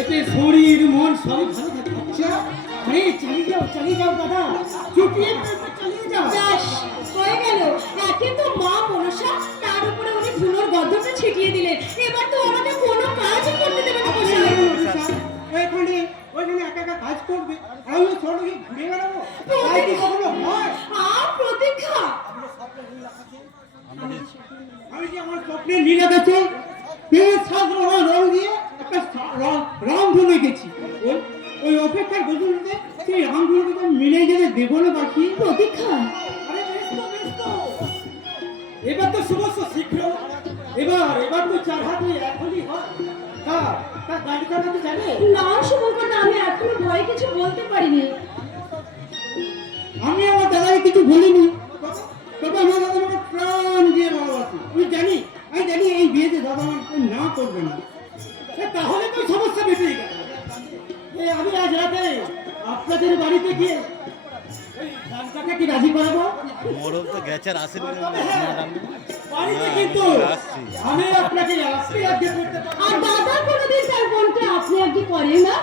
এতে শরীর মন সবই ভালো থাকে। আচ্ছা আরে চালিয়ে যাও দাদা, চুপিয়ে চালিয়ে যাও। ব্যাস হয়ে গেল। একে তো মা মনসা, তার উপরে উনি ফুলোর গন্ধটা ছিটিয়ে দিলেন। এবার তো আমাকে কোনো কাজই করতে দেবে না মশাই। ওইখানে একা একা কাজ করবে, আমি ছোট গিয়ে ঘুরে বেড়াবো, তাই কি কখনো হয়? প্রতীক্ষা, আমি কি আমার স্বপ্নের নীলা গাছে রং দিয়ে একটা রামধনু এঁকেছি। ওই অপেক্ষার বদলতে সেই রামধনুকে মিলে গেলে দেবো না বাকি। প্রতীক্ষা, আরে ব্যস্ত এবার তো সমস্ত শীঘ্র, এবার তো 4 হাতে এখনই হয়। তা গাড়ি চালাতে জানে? না শুভকর্তা, আমি এখনো ভয়ে কিছু বলতে পারিনি। আমি আমার দাদাকে কিছু বলিনি, তবে আমার দাদা আমাকে প্রাণ দিয়ে ভালোবাসে। আমি জানি এই বিয়েতে দাদা আমাকে না করবে না। তাহলে তো সমস্যা বেশি গেল। আমি আজ রাতে আপনাদের বাড়িতে গিয়ে ওই গানটাকে কি রাজি করাবো? মোড়ল তো গেছে আর আসেনি। বাড়িতে কিন্তু আমি আপনাকে আজকে করতে পারবো। আর দাদা কোনোদিন তার বোনকে আপনি আগে করেন না।